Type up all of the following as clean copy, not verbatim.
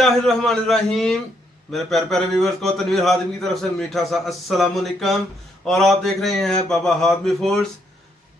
बिस्मिल्लाहिर्रहमानिर्रहीम। मेरे प्यारे प्यारे व्यूअर्स को तनवीर हादिमी की तरफ से मीठा सा अस्सलाम वालेकुम। और आप देख रहे हैं बाबा हादमी फूड्स।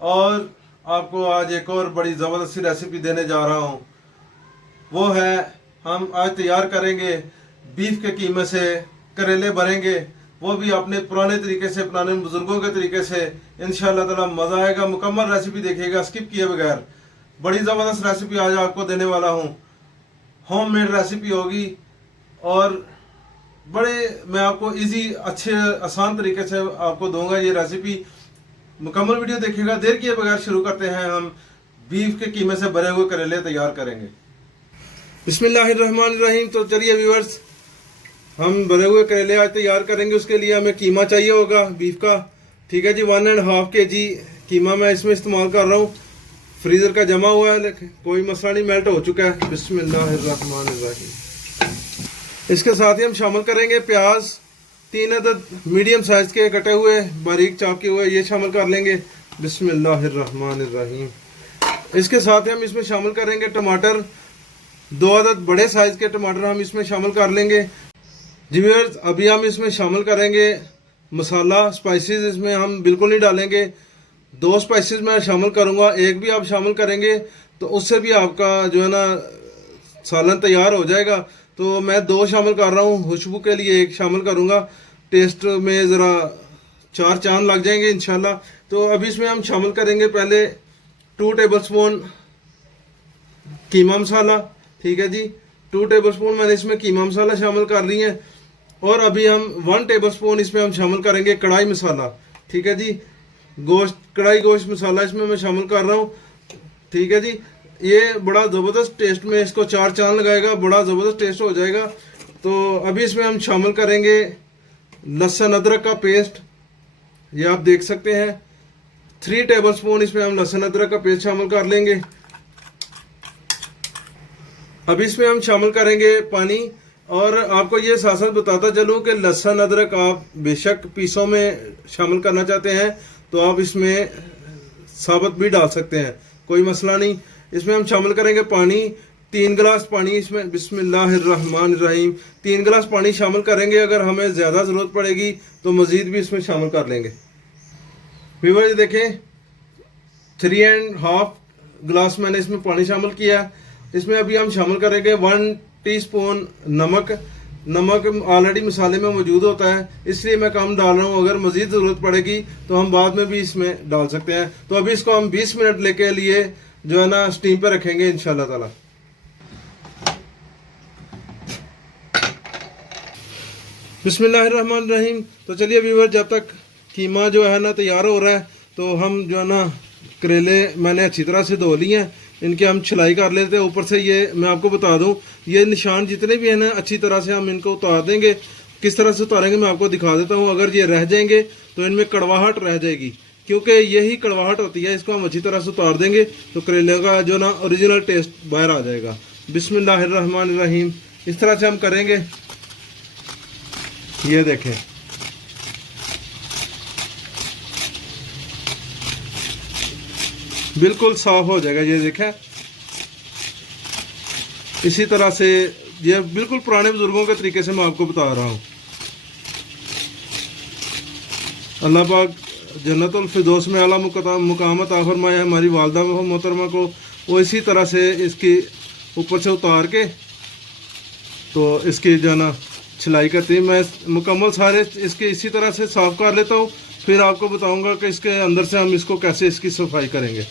और आपको आज एक और बड़ी ज़बरदस्त रेसिपी देने जा रहा हूँ। वो है, हम आज तैयार करेंगे बीफ के कीमे से करेले भरेंगे, वो भी अपने पुराने तरीके से, पुराने बुजुर्गों के तरीके से। इंशाअल्लाह ताला मज़ा आएगा। मुकम्मल रेसिपी देखिएगा स्किप किए बगैर। बड़ी ज़बरदस्त रेसिपी आज आपको देने वाला हूँ। होम मेड रेसिपी होगी और मैं आपको इजी, अच्छे, आसान तरीके से आपको दूंगा ये रेसिपी। मुकम्मल वीडियो देखिएगा। देर किए बगैर शुरू करते हैं। हम बीफ के कीमे से भरे हुए करेले तैयार करेंगे। बिस्मिल्लाहिर्रहमानिर्रहीम। तो चलिए व्यूअर्स, हम भरे हुए करेले आज तैयार करेंगे। उसके लिए हमें कीमा चाहिए होगा बीफ का। ठीक है जी, 1.5 kg कीमा मैं इसमें इस्तेमाल कर रहा हूँ। फ्रीज़र का जमा हुआ है, कोई मसला नहीं, मेल्ट हो चुका है। बिस्मिल्लाहिर्रहमानिर्रहीम। इसके साथ ही हम शामिल करेंगे प्याज, 3 अदद मीडियम साइज़ के कटे हुए, बारीक चाप किए हुए, ये शामिल कर लेंगे। बिस्मिल्लाहिर्रहमानिर्रहीम। इसके साथ ही हम इसमें शामिल करेंगे टमाटर, 2 अदद बड़े साइज़ के टमाटर हम इसमें शामिल कर लेंगे। जी व्यूअर्स, अभी हम इसमें शामिल करेंगे मसाला, स्पाइसेस इसमें हम बिल्कुल नहीं डालेंगे। 2 स्पाइसेस मैं शामिल करूंगा, एक भी आप शामिल करेंगे तो उससे भी आपका जो है ना सालन तैयार हो जाएगा। तो मैं 2 शामिल कर रहा हूँ। खुशबू के लिए 1 शामिल करूंगा, टेस्ट में ज़रा 4 चांद लग जाएंगे इंशाल्लाह। तो अभी इसमें हम शामिल करेंगे पहले 2 टेबलस्पून कीमा मसाला। ठीक है जी, 2 टेबलस्पून मैंने इसमें कीमा मसाला शामिल कर ली है। और अभी हम 1 टेबलस्पून इसमें हम शामिल करेंगे कढ़ाई मसाला। ठीक है जी, गोश्त, कढ़ाई गोश्त मसाला इसमें मैं शामिल कर रहा हूँ। ठीक है जी, ये बड़ा ज़बरदस्त टेस्ट में इसको 4 चांद लगाएगा, बड़ा ज़बरदस्त टेस्ट हो जाएगा। तो अभी इसमें हम शामिल करेंगे लहसुन अदरक का पेस्ट। ये आप देख सकते हैं 3 टेबलस्पून इसमें हम लहसुन अदरक का पेस्ट शामिल कर लेंगे। अभी इसमें हम शामिल करेंगे पानी। और आपको ये साथ साथ बताता चलूँ कि लहसुन अदरक आप बेशक पीसों में शामिल करना चाहते हैं तो आप इसमें साबुत भी डाल सकते हैं, कोई मसला नहीं। इसमें हम शामिल करेंगे पानी, 3 गिलास पानी इसमें। बिस्मिल्लाहिर्रहमानिर्रहीम। 3 गिलास पानी शामिल करेंगे। अगर हमें ज़्यादा ज़रूरत पड़ेगी तो मज़ीद भी इसमें शामिल कर लेंगे। व्यूअर्स ये देखें, 3.5 गिलास मैंने इसमें पानी शामिल किया। इसमें अभी हम शामिल करेंगे 1 टीस्पून नमक। नमक ऑलरेडी मसाले में मौजूद होता है, इसलिए मैं कम डाल रहा हूँ। अगर मज़ीद ज़रूरत पड़ेगी तो हम बाद में भी इसमें डाल सकते हैं। तो अभी इसको हम 20 मिनट लेके लिए जो है ना स्टीम पे रखेंगे इंशाल्लाह ताला। बिस्मिल्लाहिर्रहमानिर्रहीम। तो चलिए व्यूअर, जब तक कीमा जो है ना तैयार हो रहा है तो हम जो है ना करेले मैंने अच्छी तरह से धो लिए हैं, इनके हम छिलाई कर लेते हैं। ऊपर से ये मैं आपको बता दूं, ये निशान जितने भी हैं ना अच्छी तरह से हम इनको उतार देंगे। किस तरह से उतारेंगे मैं आपको दिखा देता हूं। अगर ये रह जाएंगे तो इनमें कड़वाहट रह जाएगी, क्योंकि यही कड़वाहट होती है। इसको हम अच्छी तरह से उतार देंगे तो करेले का जो ना ओरिजिनल टेस्ट बाहर आ जाएगा। बिस्मिल्लाहिर्रहमानिर्रहीम। इस तरह से हम करेंगे। ये देखें, बिल्कुल साफ हो जाएगा। ये देखें, इसी तरह से ये बिल्कुल पुराने बुजुर्गों के तरीके से मैं आपको बता रहा हूँ। अल्लाह पाक जन्नतुल फिरदौस में आला मुकाम अता फरमाए हमारी वालदा मोहतरमा को। वो इसी तरह से इसकी ऊपर से उतार के तो इसकी जो ना छिलाई करती है। मैं मुकम्मल सारे इसके इसी तरह से साफ़ कर लेता हूँ, फिर आपको बताऊंगा कि इसके अंदर से हम इसको कैसे इसकी सफाई करेंगे।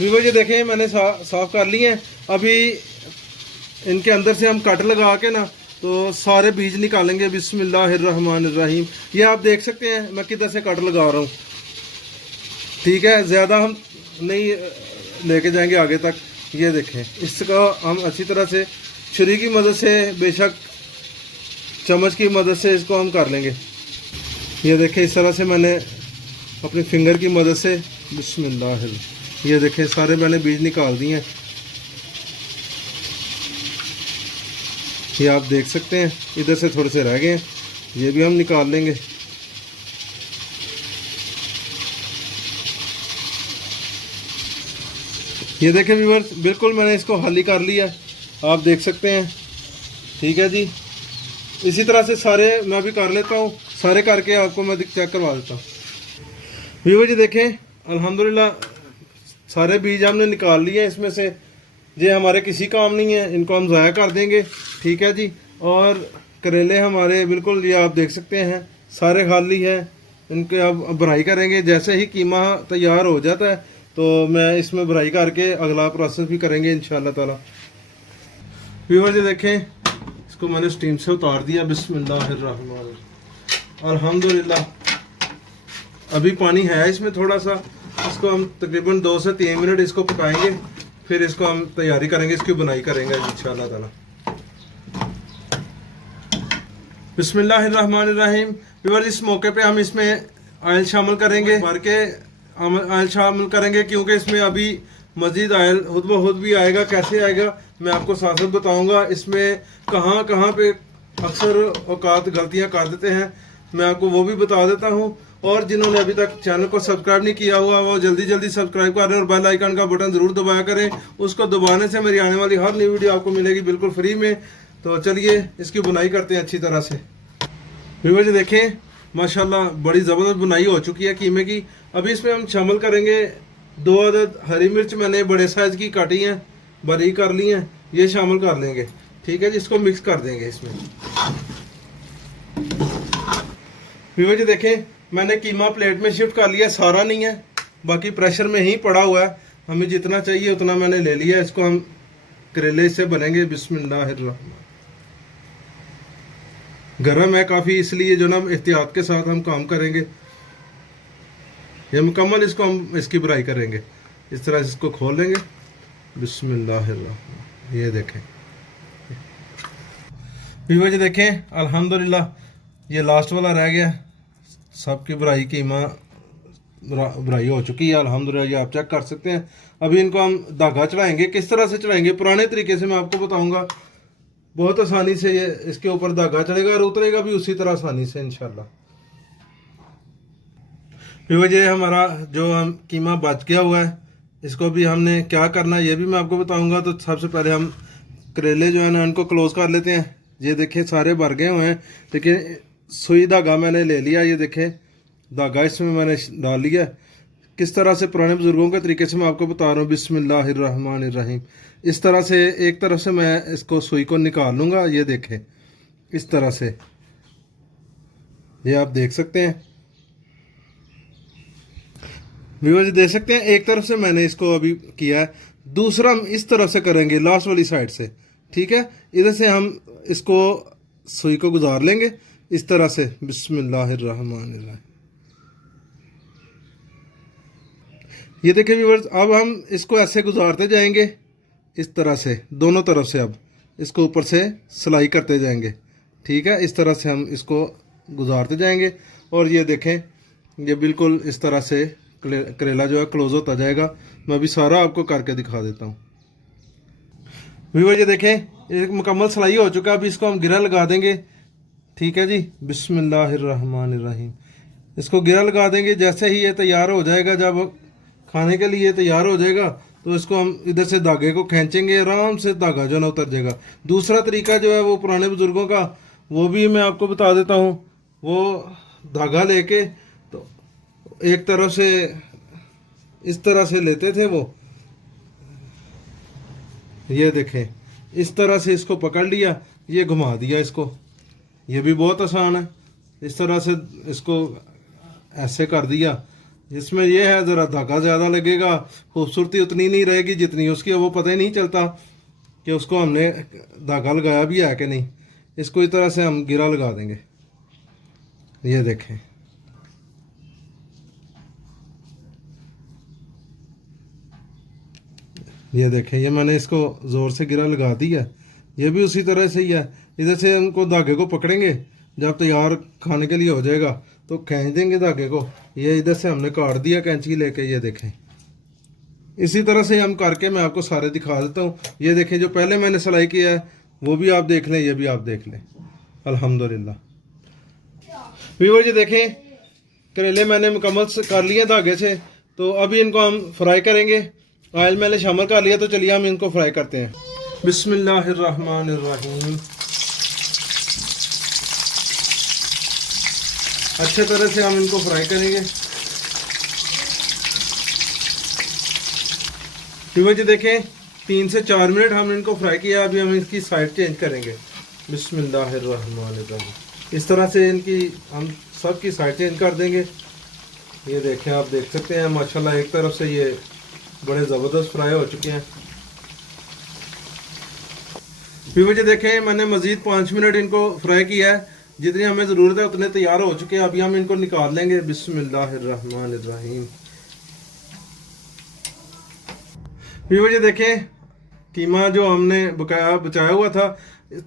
व्यूअर ये देखें, मैंने साफ़ कर लिए हैं। अभी इनके अंदर से हम कट लगा के ना तो सारे बीज निकालेंगे। बिस्मिल्लाहिर्रहमानिर्रहीम। ये आप देख सकते हैं मैं किधर से कट लगा रहा हूँ। ठीक है, ज़्यादा हम नहीं लेके जाएंगे आगे तक। ये देखें, इसका हम अच्छी तरह से छुरी की मदद से, बेशक चम्मच की मदद से इसको हम कर लेंगे। ये देखें, इस तरह से मैंने अपनी फिंगर की मदद से, बिस्मिल्लाह, ये देखें सारे मैंने बीज निकाल दिए हैं। ये आप देख सकते हैं, इधर से थोड़े से रह गए हैं, ये भी हम निकाल लेंगे। ये देखें व्यूअर्स, बिल्कुल मैंने इसको खाली कर लिया है, आप देख सकते हैं। ठीक है जी। इसी तरह से सारे मैं भी कर लेता हूँ, सारे करके आपको मैं चेक करवा देता हूँ। व्यूअर जी देखें, अल्हम्दुलिल्लाह सारे बीज हमने निकाल लिए इसमें से। ये हमारे किसी काम नहीं है, इनको हम ज़ाया कर देंगे, ठीक है जी। और करेले हमारे बिल्कुल ये आप देख सकते हैं सारे खाली है, इनके अब भराई करेंगे। जैसे ही कीमा तैयार हो जाता है तो मैं इसमें भराई करके अगला प्रोसेस भी करेंगे इंशाल्लाह ताला। व्यूअर जी देखें, इसको मैंने स्टीम से उतार दिया। बिस्मिल्लाहिर्रहमानिर्रहीम। अल्हम्दुलिल्लाह अभी पानी है इसमें थोड़ा सा, इसको हम तकरीबन 2 से 3 मिनट इसको पकाएंगे, फिर इसको हम तैयारी करेंगे, इसकी बुनाई करेंगे इंशाल्लाह ताला। बिस्मिल्लाहिर्रहमानिर्रहीम। व्यूअर इस मौके पे हम इसमें ऑयल शामिल करेंगे, भर के हम ऑयल शामिल करेंगे, क्योंकि इसमें अभी मज़ीद ऑयल खुद ब खुद भी आएगा। कैसे आएगा मैं आपको साथ साथ बताऊंगा। इसमें कहाँ कहाँ पे अक्सर औकात गलतियाँ कर देते हैं, मैं आपको वो भी बता देता हूँ। और जिन्होंने अभी तक चैनल को सब्सक्राइब नहीं किया हुआ वो जल्दी जल्दी सब्सक्राइब करें और बेल आइकन का बटन ज़रूर दबाया करें। उसको दबाने से मेरी आने वाली हर नई वीडियो आपको मिलेगी बिल्कुल फ्री में। तो चलिए इसकी बुनाई करते हैं अच्छी तरह से। व्यूअर जी देखें, माशाल्लाह बड़ी ज़बरदस्त बुनाई हो चुकी है कीमे की। अभी इसमें हम शामिल करेंगे 2 अदद हरी मिर्च, मैंने बड़े साइज़ की काटी हैं, बारीक कर ली हैं, ये शामिल कर लेंगे, ठीक है जी। इसको मिक्स कर देंगे इसमें। व्यूअर जी देखें, मैंने कीमा प्लेट में शिफ्ट कर लिया, सारा नहीं है, बाकी प्रेशर में ही पड़ा हुआ है। हमें जितना चाहिए उतना मैंने ले लिया। इसको हम करेले से बनेंगे। बिस्मिल्लाहिर्रहमान। गरम है काफ़ी, इसलिए जो ना एहतियात के साथ हम काम करेंगे। ये मुकम्मल इसको हम इसकी बुराई करेंगे। इस तरह इसको खोल लेंगे। बिस्मिल्लाहिर्रहमान। ये देखें व्यूअर जी देखें, अल्हम्दुलिल्लाह ये लास्ट वाला रह गया, सबकी बुराई कीमा बुराई हो चुकी है अल्हम्दुलिल्लाह। ये आप चेक कर सकते हैं। अभी इनको हम धागा चढ़ाएंगे। किस तरह से चढ़ाएंगे, पुराने तरीके से मैं आपको बताऊंगा। बहुत आसानी से ये इसके ऊपर धागा चढ़ेगा और उतरेगा भी उसी तरह आसानी से इंशाल्लाह। फिर ये हमारा जो हम कीमा बच गया हुआ है, इसको भी हमने क्या करना है ये भी मैं आपको बताऊंगा। तो सबसे पहले हम करेले जो है ना इनको क्लोज कर लेते हैं। ये देखें सारे भर गए हुए हैं, लेकिन सुई धागा मैंने ले लिया। ये देखें धागा इसमें मैंने डाल लिया। किस तरह से पुराने बुजुर्गों के तरीके से मैं आपको बता रहा हूँ। बिस्मिल्लाहिर्रहमानिर्रहीम। इस तरह से एक तरफ से मैं इसको सुई को निकाल लूँगा। ये देखें इस तरह से, ये आप देख सकते हैं व्यूअर्स, देख सकते हैं एक तरफ से मैंने इसको अभी किया है, दूसरा हम इस तरफ से करेंगे लास्ट वाली साइड से, ठीक है। इधर से हम इसको सुई को गुजार लेंगे इस तरह से। बिस्मिल्लाहिर्रहमानिर्रहीम। ये देखिए व्यूअर्स, अब हम इसको ऐसे गुजारते जाएंगे इस तरह से, दोनों तरफ से। अब इसको ऊपर से सिलाई करते जाएंगे, ठीक है। इस तरह से हम इसको गुजारते जाएंगे और ये देखें ये बिल्कुल इस तरह से करेला जो है क्लोज होता जाएगा। मैं अभी सारा आपको करके दिखा देता हूँ। व्यूअर ये देखें एक मुकम्मल सिलाई हो चुका है। अभी इसको हम गिरा लगा देंगे, ठीक है जी। बिस्मिल्लाहिर्रहमानिर्रहीम। इसको गिरा लगा देंगे। जैसे ही ये तैयार हो जाएगा, जब खाने के लिए तैयार हो जाएगा, तो इसको हम इधर से धागे को खींचेंगे, आराम से धागा जो ना उतर जाएगा। दूसरा तरीका जो है वो पुराने बुजुर्गों का, वो भी मैं आपको बता देता हूँ। वो धागा लेके तो एक तरफ से इस तरह से लेते थे वो, ये देखें इस तरह से इसको पकड़ लिया, ये घुमा दिया इसको। ये भी बहुत आसान है। इस तरह से इसको ऐसे कर दिया। इसमें यह है ज़रा धागा ज़्यादा लगेगा, खूबसूरती उतनी नहीं रहेगी जितनी उसकी, वो पता ही नहीं चलता कि उसको हमने धागा लगाया भी है कि नहीं। इसको इस तरह से हम गिरा लगा देंगे। ये देखें ये देखें, ये मैंने इसको ज़ोर से गिरा लगा दिया। ये भी उसी तरह से ही है। इधर से उनको धागे को पकड़ेंगे, जब तैयार खाने के लिए हो जाएगा तो खींच देंगे धागे को। ये इधर से हमने काट दिया कैंची लेके। ये देखें इसी तरह से हम करके मैं आपको सारे दिखा देता हूँ। ये देखें जो पहले मैंने सिलाई किया है वो भी आप देख लें, ये भी आप देख लें। अल्हम्दुलिल्लाह व्यूअर जी देखें करेले मैंने मुकम्मल कर लिए धागे से। तो अभी इनको हम फ्राई करेंगे। ऑयल मैंने शामिल कर लिया, तो चलिए हम इनको फ्राई करते हैं। बिस्मिल्लाहिर्रहमानिर्रहीम। अच्छे तरह से हम इनको फ्राई करेंगे। व्यूअर्स जी देखें 3 से 4 मिनट हमने इनको फ्राई किया। अभी हम इसकी साइड चेंज करेंगे। बिस्मिल्लाहिर्रहमानिर्रहीम। इस तरह से इनकी हम सब की साइड चेंज कर देंगे। ये देखें, आप देख सकते हैं माशाल्लाह एक तरफ से ये बड़े ज़बरदस्त फ्राई हो चुके हैं। व्यूअर्स जी देखें मैंने मज़ीद 5 मिनट इनको फ्राई किया है। जितनी हमें ज़रूरत है उतने तैयार हो चुके हैं। अभी हम इनको निकाल लेंगे। बिस्मिल्लाहिर्रहमानिर्रहीम। व्यूअर्स जी देखें कीमा जो हमने बचाया हुआ था,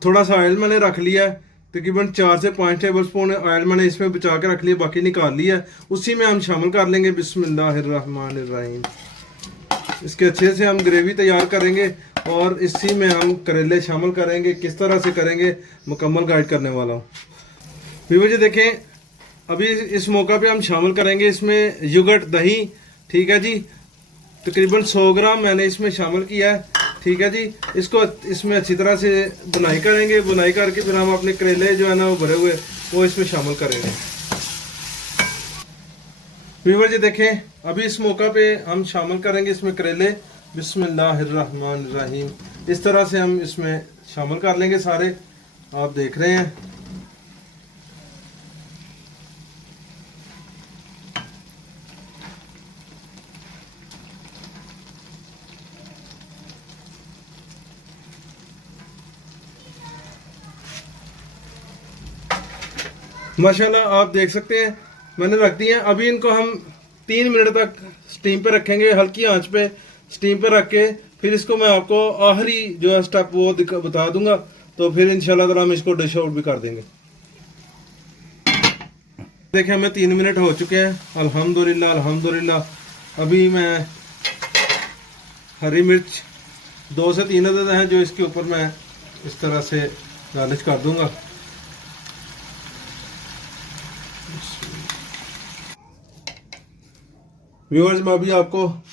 थोड़ा सा ऑयल मैंने रख लिया है। तकरीबन 4 से 5 टेबल स्पून ऑयल मैंने इसमें बचा के रख लिया, बाकी निकाल लिया है। उसी में हम शामिल कर लेंगे। बिस्मिल्लाहिर्रहमानिर्रहीम। इसके अच्छे से हम ग्रेवी तैयार करेंगे और इसी में हम करेले शामिल करेंगे। किस तरह से करेंगे मुकम्मल गाइड करने वाला हूँ। व्यूअर्स जी देखें अभी इस मौका पे हम शामिल करेंगे इसमें योगर्ट, दही। ठीक है जी, तकरीबन 100 ग्राम मैंने इसमें शामिल किया है। ठीक है जी, इसको इसमें अच्छी तरह से बुनाई करेंगे। बुनाई करके फिर हम अपने करेले जो है ना वो भरे हुए वो इसमें शामिल करेंगे। व्यूअर्स जी देखें अभी इस मौका पे हम शामिल करेंगे इसमें करेले। बिस्मिल्लाहिर्रहमानिर्रहीम। इस तरह से हम इसमें शामिल कर लेंगे सारे। आप देख रहे हैं माशाल्लाह, आप देख सकते हैं मैंने रख दिए हैं। अभी इनको हम 3 मिनट तक स्टीम पे रखेंगे, हल्की आंच पे स्टीम पे रख के फिर इसको मैं आपको आखिरी जो है स्टेप वो बता दूंगा। तो फिर इंशाल्लाह ताला हम इसको डिश आउट भी कर देंगे। देखिए हमें 3 मिनट हो चुके हैं। अल्हम्दुलिल्लाह अल्हम्दुलिल्लाह। अभी मैं हरी मिर्च 2 से 3 अदद हैं जो इसके ऊपर मैं इस तरह से गार्निश कर दूंगा। व्यूअर्स मैं अभी आपको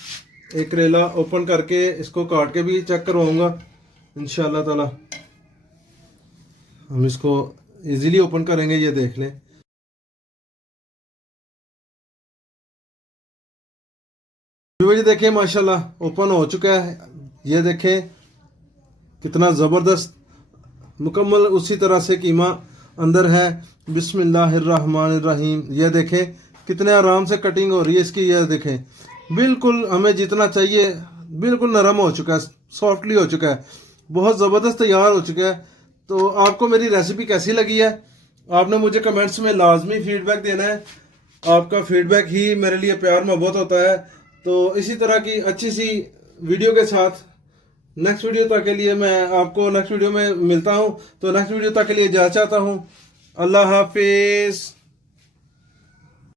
एक करेला ओपन करके इसको काट के भी चेक करवाऊंगा इंशाल्लाह ताला। हम इसको इजीली ओपन करेंगे, ये देख लें। व्यूअर्स देखिए माशाल्लाह ओपन हो चुका है। ये देखें कितना ज़बरदस्त मुकम्मल उसी तरह से कीमा अंदर है। बिस्मिल्लाहिर्रहमानिर्रहीम। ये देखें कितने आराम से कटिंग हो रही है इसकी। ये देखें बिल्कुल हमें जितना चाहिए बिल्कुल नरम हो चुका है, सॉफ्टली हो चुका है, बहुत ज़बरदस्त तैयार हो चुका है। तो आपको मेरी रेसिपी कैसी लगी है आपने मुझे कमेंट्स में लाजमी फीडबैक देना है। आपका फीडबैक ही मेरे लिए प्यार मोहब्बत होता है। तो इसी तरह की अच्छी सी वीडियो के साथ नेक्स्ट वीडियो तक के लिए मैं आपको नेक्स्ट वीडियो में मिलता हूँ। तो नेक्स्ट वीडियो तक के लिए इजाज़त चाहता हूँ। अल्लाह हाफिज़।